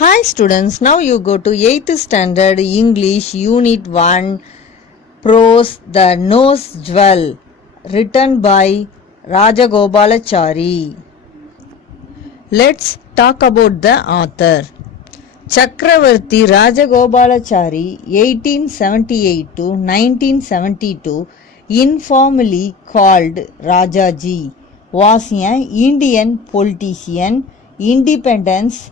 Hi students, now you go to 8th standard English Unit 1 Prose The Nose Jewel written by Rajagopalachari. Let's talk about the author. Chakravarti Rajagopalachari 1878 to 1972, informally called Rajaji, was an Indian politician, independence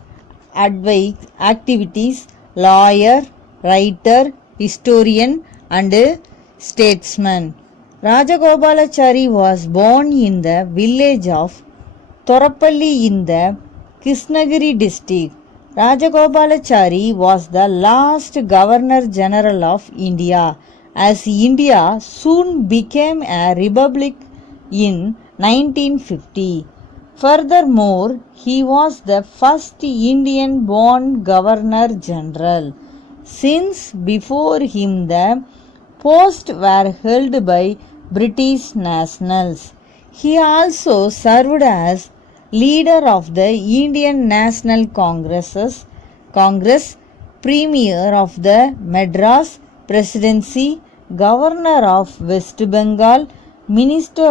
activities, lawyer, writer, historian and statesman. Rajagopalachari was born in the village of Thorappalli in the Krishnagiri district. Rajagopalachari was the last Governor General of India, as India soon became a republic in 1950. Furthermore, he was the first Indian-born Governor General, since before him the posts were held by British nationals. He also served as leader of the Indian National Congress, Premier of the Madras Presidency, Governor of West Bengal, Minister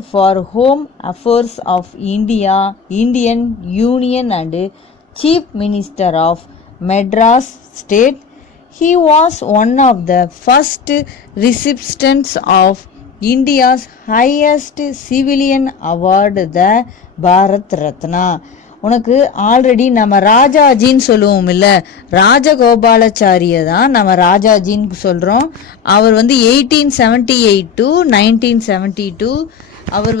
for Home Affairs of India, Indian Union and Chief Minister of Madras State. He was one of the first recipients of India's highest civilian award, the Bharat Ratna. உனக்கு already நம்ம ராஜாஜின்னு சொல்லுவோம் இல்லை, ராஜகோபாலாச்சாரியை தான் நம்ம ராஜாஜின்னு சொல்கிறோம். அவர் 1878 to 1972 our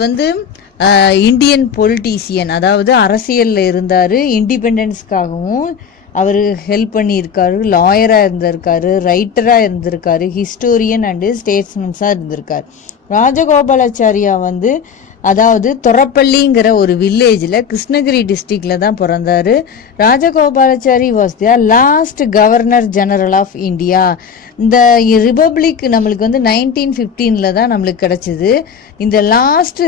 Indian politician, அதாவது அரசியலில் இருந்தார். இண்டிபெண்டன்ஸ்க்காகவும் அவர் ஹெல்ப் பண்ணியிருக்காரு, லாயராக இருந்திருக்காரு, ரைட்டராக இருந்திருக்காரு, ஹிஸ்டோரியன் அண்டு ஸ்டேட்ஸ்மன்ஸாக இருந்திருக்கார். ராஜகோபாலாச்சாரியா அதாவது தொரப்பள்ளிங்கிற ஒரு வில்லேஜில் கிருஷ்ணகிரி டிஸ்ட்ரிக்டில் தான் பிறந்தார். Rajagopalachari was the last governor general of India. இந்த ரிபப்ளிக் நம்மளுக்கு 1915 தான் நம்மளுக்கு கிடச்சிது. இந்த லாஸ்ட்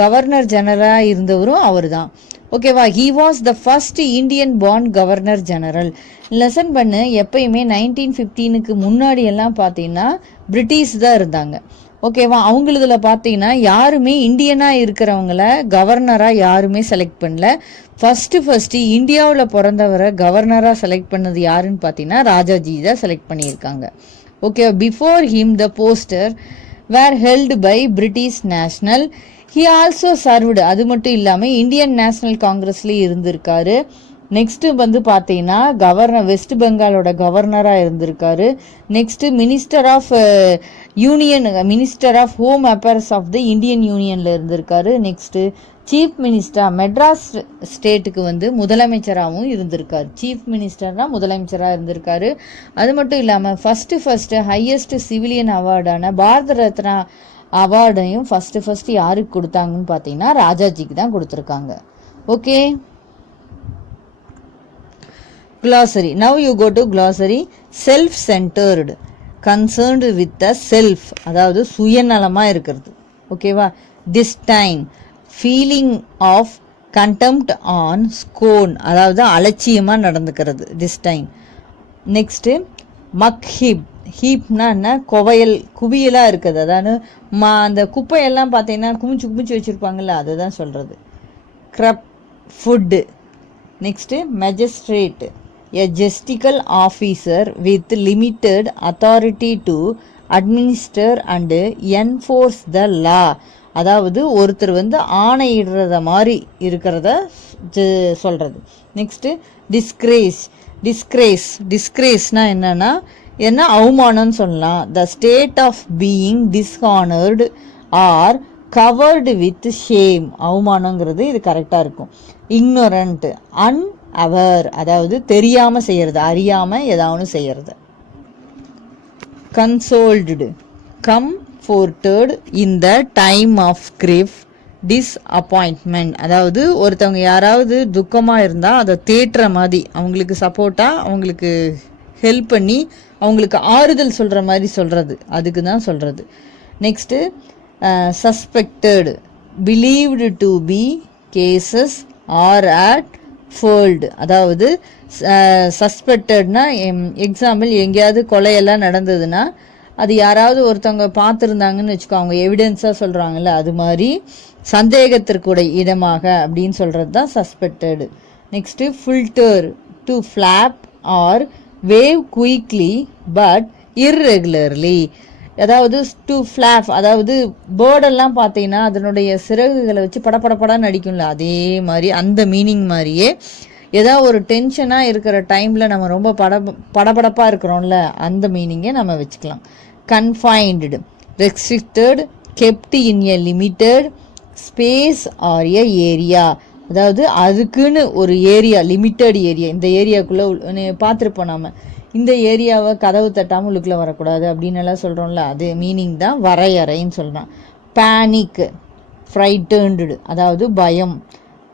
கவர்னர் ஜெனரலாக இருந்தவரும் அவர் தான். ஓகேவா? He was the first Indian born governor general. Lesson பண்ணு, எப்பயுமே 1915க்கு முன்னாடி எல்லாம் பார்த்தீங்கன்னா பிரிட்டிஷ் தான் இருந்தாங்க. ஓகேவா? அவங்களதுல பார்த்தீங்கன்னா யாருமே இந்தியனாக இருக்கிறவங்கள கவர்னராக யாருமே செலக்ட் பண்ணல. ஃபர்ஸ்ட் இந்தியாவில் பிறந்தவரை கவர்னராக செலக்ட் பண்ணது யாருன்னு பார்த்தீங்கன்னா ராஜாஜி தான் செலக்ட் பண்ணியிருக்காங்க. Okay, before him the poster were held by British national. He also served. அது மட்டும் இல்லாமல் இந்தியன் நேஷனல் காங்கிரஸ்லேயும் இருந்திருக்காரு. நெக்ஸ்ட்டு பார்த்தீங்கன்னா கவர்னர், வெஸ்ட் பெங்காலோட கவர்னராக இருந்திருக்காரு. Next minister of home affairs of the Indian யூனியனில் இருந்திருக்காரு. நெக்ஸ்ட்டு சீஃப் மினிஸ்டர் மெட்ராஸ் ஸ்டேட்டுக்கு முதலமைச்சராகவும் இருந்திருக்காரு. சீஃப் மினிஸ்டர்னா முதலமைச்சராக இருந்திருக்காரு. அது மட்டும் இல்லாமல் first highest civilian அவார்டான Bharat Ratna அவார்டையும் first யாருக்கு கொடுத்தாங்கன்னு பார்த்தீங்கன்னா ராஜாஜிக்கு தான் கொடுத்துருக்காங்க. Okay, glossary. Now you go to glossary. Self-centered, concerned with the self, அதாவது சுயநலமாக இருக்கிறது. ஓகேவா? disdain, feeling of contempt on, scorn, அதாவது அலட்சியமாக நடந்துக்கிறது, disdain. நெக்ஸ்ட்டு மக்ஹிப். ஹீப்னா என்ன? குவியலாக இருக்குது. அதாவது அந்த குப்பையெல்லாம் பார்த்தீங்கன்னா குமிச்சு வச்சுருப்பாங்கள்ல, அதை தான் சொல்கிறது. Krebs, food. Next magistrate, a justical officer with limited authority to administer and enforce the law. அதாவது ஒருத்தர் ஆணையிடுறத மாதிரி இருக்கிறத சொல்கிறது. நெக்ஸ்ட்டு டிஸ்கிரேஸ்னா என்ன அவமானம்னு சொல்லலாம். The state of being dishonoured or covered with shame. அவமானங்கிறது இது கரெக்டாக இருக்கும். இக்னோரண்ட், அன்அவர், அதாவது தெரியாமல் செய்கிறது, அறியாமல் ஏதாவது செய்கிறது. Consoled, comforted in the time of grief, disappointment, அதாவது ஒருத்தவங்க யாராவது துக்கமாக இருந்தால் அதை தேட்டுற மாதிரி, அவங்களுக்கு சப்போர்ட்டாக அவங்களுக்கு ஹெல்ப் பண்ணி அவங்களுக்கு ஆறுதல் சொல்கிற மாதிரி சொல்கிறது, அதுக்கு தான் சொல்கிறது. Next suspected, believed to be cases or at ஃபேர்ல்டு, அதாவது சஸ்பெக்டட்னா எக்ஸாம்பிள் எங்கேயாவது கொலையெல்லாம் நடந்ததுன்னா அது யாராவது ஒருத்தவங்க பார்த்துருந்தாங்கன்னு வச்சுக்கோ, அவங்க எவிடன்ஸாக சொல்கிறாங்கல்ல, அது மாதிரி சந்தேகத்திற்குடைய இடமாக அப்படின்னு சொல்கிறது தான் suspected. Next filter, to flap or wave quickly but irregularly, அதாவது டு ஃப்ளாப், அதாவது பேர்டெல்லாம் பார்த்தீங்கன்னா அதனுடைய சிறகுகளை வச்சு படப்படப்படான்னு நடிக்கும்ல, அதே மாதிரி அந்த மீனிங் மாதிரியே ஏதாவது ஒரு டென்ஷனாக இருக்கிற டைமில் நம்ம ரொம்ப படபடப்பாக இருக்கிறோம்ல, அந்த மீனிங்கை நம்ம வச்சுக்கலாம். Confined, restricted, kept in a limited space or a area, அதாவது அதுக்குன்னு ஒரு ஏரியா, லிமிட்டட் ஏரியா, இந்த ஏரியாக்குள்ளே பார்த்துருப்போம் நம்ம, இந்த ஏரியாவை கதவு தட்டாமல் உள்ளுக்குள்ளே வரக்கூடாது அப்படின்னு எல்லாம் சொல்கிறோம்ல, அது மீனிங் தான் வரையறைன்னு சொல்கிறான். பேனிக், ஃப்ரைட்டன்டு, அதாவது பயம்.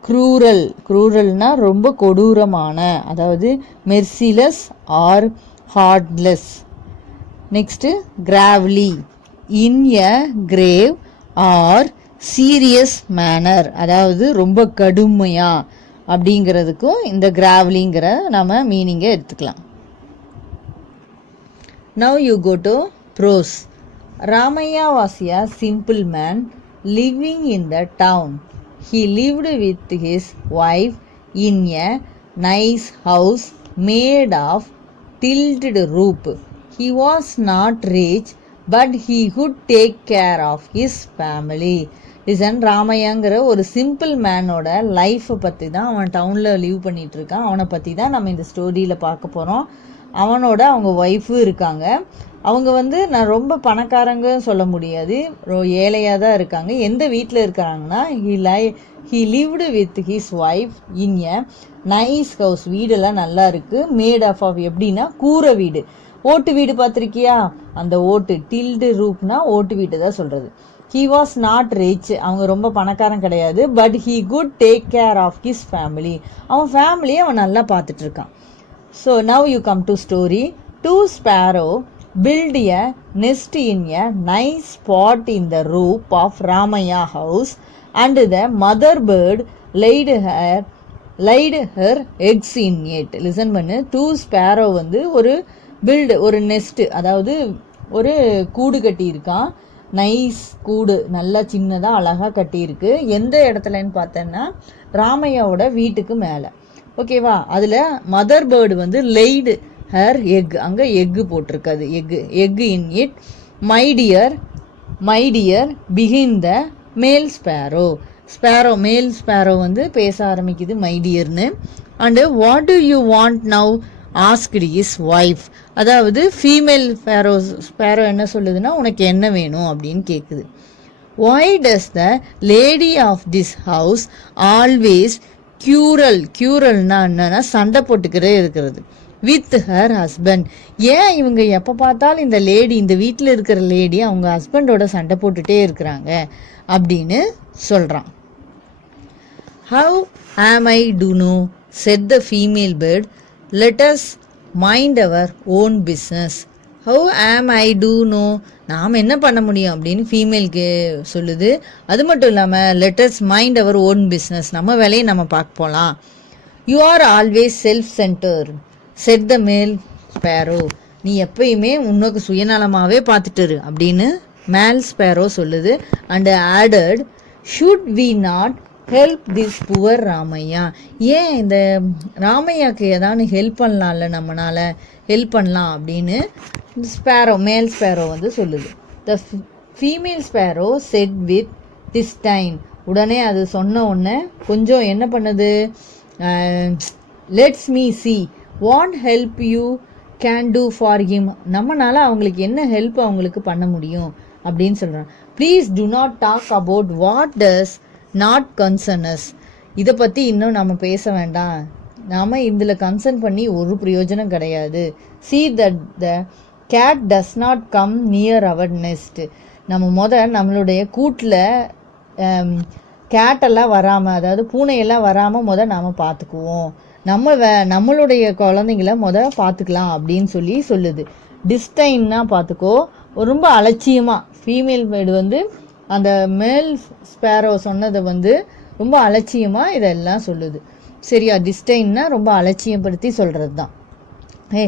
க்ரூரல், க்ரூரல்னா ரொம்ப கொடூரமான, அதாவது மெர்சிலஸ் ஆர் ஹார்ட்லெஸ். நெக்ஸ்ட்டு கிராவ்லி, இன் எ கிரேவ் ஆர் சீரியஸ் மேனர், அதாவது ரொம்ப கடுமையா அப்படிங்கிறதுக்கும் இந்த கிராவ்லிங்கிற நம்ம மீனிங்கை எடுத்துக்கலாம். Now you go to prose. Ramaya was a simple man living in the town. He lived with his wife in a nice house made of tilted roof. He was not rich, but he could take care of his family. Listen, ராமையாங்கிற ஒரு simple மேனோட லைஃப்பை பற்றி தான், அவன் டவுனில் leave பண்ணிகிட்டு இருக்கான், அவனை பற்றி தான் நம்ம இந்த ஸ்டோரியில் பார்க்க போகிறோம். அவனோட அவங்க ஒய்ஃபும் இருக்காங்க. அவங்க நான் ரொம்ப பணக்காரங்க சொல்ல முடியாது, ஏழையாக தான் இருக்காங்க. எந்த வீட்டில் இருக்கிறாங்கன்னா, he lived with his wife in a nice house, வீடெல்லாம் நல்லா இருக்குது. மேட் ஆஃப் எப்படின்னா கூரை வீடு, ஓட்டு வீடு பார்த்துருக்கியா, அந்த ஓட்டு, டில்டு ரூப்னா ஓட்டு வீட்டு தான் சொல்கிறது. ஹி வாஸ் நாட் ரிச், அவங்க ரொம்ப பணக்காரன் கிடையாது. But he good take care of his family, அவன் ஃபேமிலியை அவன் நல்லா பார்த்துட்டு இருக்கான். So now you come to story. Two sparrow build a nest in a nice spot in the roof of Ramaya house, and the mother bird laid her eggs in it. Listen பண்ணு, two sparrow ஒரு build, ஒரு nest, அதாவது ஒரு கூடு கட்டி இருக்கான். Nice கூடு, நல்லா சின்னதாக அழகாக கட்டியிருக்கு. எந்த இடத்துலன்னு பார்த்தேன்னா ராமையாவோட வீட்டுக்கு மேலே, ஓகேவா. அதில் mother bird laid her egg, அங்கே எக்கு போட்டிருக்காது, egg in it. My dear begin the male sparrow male sparrow பேச ஆரம்பிக்குது மை டியர்னு. And what do you want now asked is wife, அதாவது ஃபீமேல் ஸ்பேரோ என்ன சொல்லுதுன்னா, உனக்கு என்ன வேணும் அப்படின்னு கேட்குது. Why does the lady of this house always கியூரல்னா என்னன்னா சண்டை போட்டுக்கிறே இருக்கிறது, வித் ஹர் ஹஸ்பண்ட், ஏன் இவங்க எப்போ பார்த்தாலும் இந்த லேடி, இந்த வீட்டில் இருக்கிற லேடி அவங்க ஹஸ்பண்டோட சண்டை போட்டுட்டே இருக்கிறாங்க அப்படின்னு சொல்கிறான். How am I to know said the female bird, let us mind our own business. How am I two no, நாம் என்ன பண்ண முடியும் அப்படின்னு ஃபீமேலுக்கு சொல்லுது. அது மட்டும் இல்லாமல் let's mind our own business, நம்ம வேலையை நம்ம பார்க்க போகலாம். You are always self centre said the male sparrow, நீ எப்பயுமே உன்னோக்கு சுயநலமாகவே பார்த்துட்டுரு அப்படின்னு மேல் ஸ்பேரோ சொல்லுது. And added, should we not help this poor Ramaiah, ஏன் இந்த ராமையாவுக்கு ஏதாவது ஹெல்ப் பண்ணலாம்ல, நம்மளால் ஹெல்ப் பண்ணலாம் அப்படின்னு ஸ்பேரோ மேல் ஸ்பேரோ சொல்லுது. The female sparrow said with disdain, உடனே அது சொன்ன உடனே கொஞ்சம் என்ன பண்ணுது, let's me see what help you can do for him, நம்மளால் அவங்களுக்கு என்ன ஹெல்ப் அவங்களுக்கு பண்ண முடியும் அப்படின்னு சொல்கிறான். Please do not talk about what does not concern us, இதை பற்றி இன்னும் நம்ம பேச வேண்டாம், நாம் இதில் கன்சர்ன் பண்ணி ஒரு பிரயோஜனம் கிடையாது. see that the cat does not come near our nest, நம்ம நம்மளுடைய கூட்டில் கேட்டெல்லாம் வராமல், அதாவது பூனையெல்லாம் வராமல் நாம் பார்த்துக்குவோம், நம்மளுடைய குழந்தைங்கள பார்த்துக்கலாம் அப்படின்னு சொல்லுது. டிஸ்டைன்னா பார்த்துக்கோ, ரொம்ப அலட்சியமாக ஃபீமேல் பேர்டு அந்த மேல் ஸ்பேரோ சொன்னதை ரொம்ப அலட்சியமாக இதெல்லாம் சொல்லுது. சரியா? டிஸ்டைன்னா ரொம்ப அலட்சியப்படுத்தி சொல்கிறது தான். ஹே,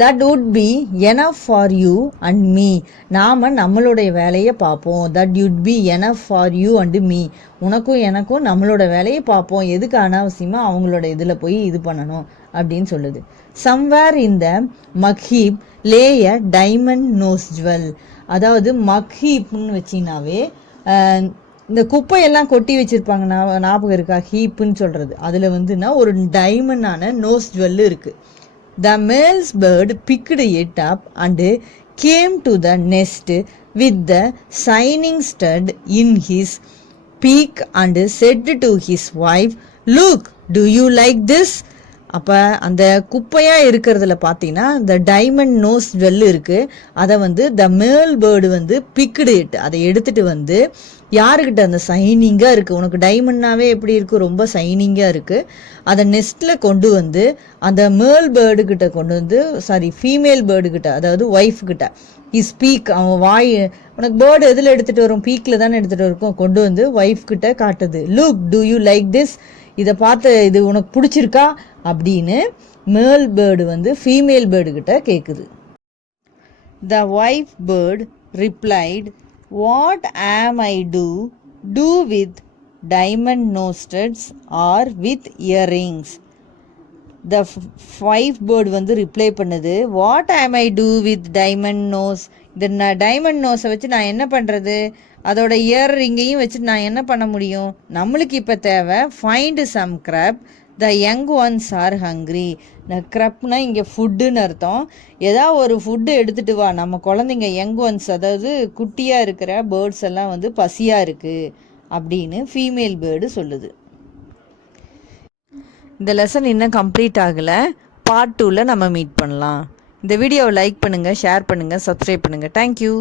that would be enough for you and me. நாம் நம்மளுடைய வேலையை பார்ப்போம். That would be enough for you and me. உனக்கும் எனக்கும் நம்மளோட வேலையை பார்ப்போம். எதுக்கு அனாவசியமாக அவங்களோட இதில் போய் இது பண்ணணும் அப்படின்னு சொல்லுது. சம்வேர் இந்த மக்ஹீப் லே எ டைமண்ட் நோஸ் ஜுவல். அதாவது மக்ஹீப்னு வச்சினாவே இந்த குப்பையெல்லாம் கொட்டி வச்சுருப்பாங்க, ஞாபகம் இருக்கா? ஹீப்புன்னு சொல்கிறது. அதில் வந்துன்னா ஒரு டைமண்டான நோஸ் ஜுவல் இருக்குது. The male bird picked it up and came to the nest with the shining stud in his beak and said to his wife, "Look, do you like this?" அப்போ அந்த குப்பையாக இருக்கிறதுல பார்த்தீங்கன்னா இந்த டைமண்ட் நோஸ் ஜுவல் இருக்குது. அதை வந்து த மேல் பேர்டு வந்து பிக்குடு இட், அதை எடுத்துகிட்டு வந்து யாருக்கிட்ட அந்த சைனிங்காக இருக்குது, உனக்கு டைமண்ட்னாவே எப்படி இருக்குது, ரொம்ப சைனிங்காக இருக்குது, அதை நெஸ்ட்டில் கொண்டு வந்து அந்த மேல் பேர்டுக்கிட்ட கொண்டு வந்து ஃபீமேல் பேர்டுக்கிட்ட, அதாவது ஒய்ஃப்கிட்ட பீக், அவன் வாய், உனக்கு பேர்டு எதில் எடுத்துகிட்டு வரும், பீக்கில் தானே எடுத்துகிட்டு இருக்கும், கொண்டு வந்து ஒய்ஃப்கிட்ட காட்டுது. Look, do you like this, இதை பார்த்து இது உனக்கு பிடிச்சிருக்கா அப்படின்னு மேல் பேர்டு வந்து ஃபீமேல் பேர்டு கிட்ட கேட்குது. The wife bird replied, what am I do with diamond nose studs or with earrings. The wife bird வந்து ரிப்ளை பண்ணுது, what am I do with diamond nose, இந்த டைமண்ட் நோஸை வச்சு நான் என்ன பண்ணுறது, அதோட இயர் ரிங்கையும் வச்சு நான் என்ன பண்ண முடியும், நம்மளுக்கு இப்போ தேவை find some grub, the young ones are hungry. இந்த கிரப்னா இங்கே ஃபுட்டுன்னு அர்த்தம். ஏதாவது ஒரு ஃபுட்டு எடுத்துகிட்டு வா, நம்ம குழந்தைங்க யங் ஒன்ஸ், அதாவது குட்டியாக இருக்கிற பேர்ட்ஸ் எல்லாம் வந்து பசியாக இருக்குது அப்படின்னு ஃபீமேல் பேர்டு சொல்லுது. இந்த லெசன் இன்னும் கம்ப்ளீட் ஆகலை. பார்ட் 2ல் நம்ம மீட் பண்ணலாம். இந்த வீடியோவை லைக் பண்ணுங்கள், ஷேர் பண்ணுங்கள், சப்ஸ்கிரைப் பண்ணுங்கள். தேங்க்யூ.